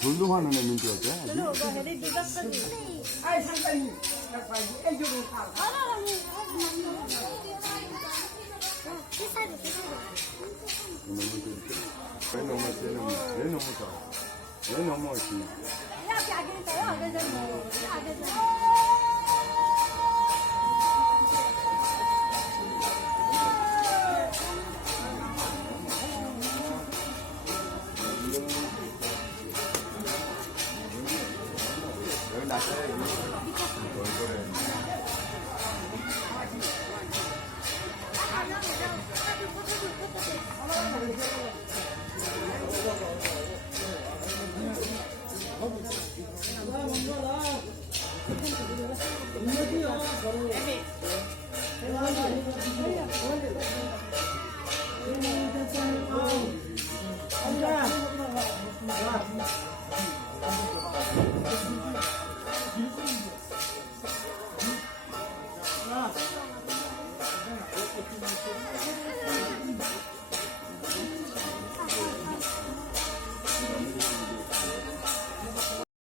돌로 하는 애는 줄 알지? Dulu ba hari juga pergi. Ai sampai ai juru ka. 왜 너무 좋아? 왜 너무 멋있어? Ya akhir saya ada jamu. Ada jamu. 여기 나가야 얼굴에 Ini dia.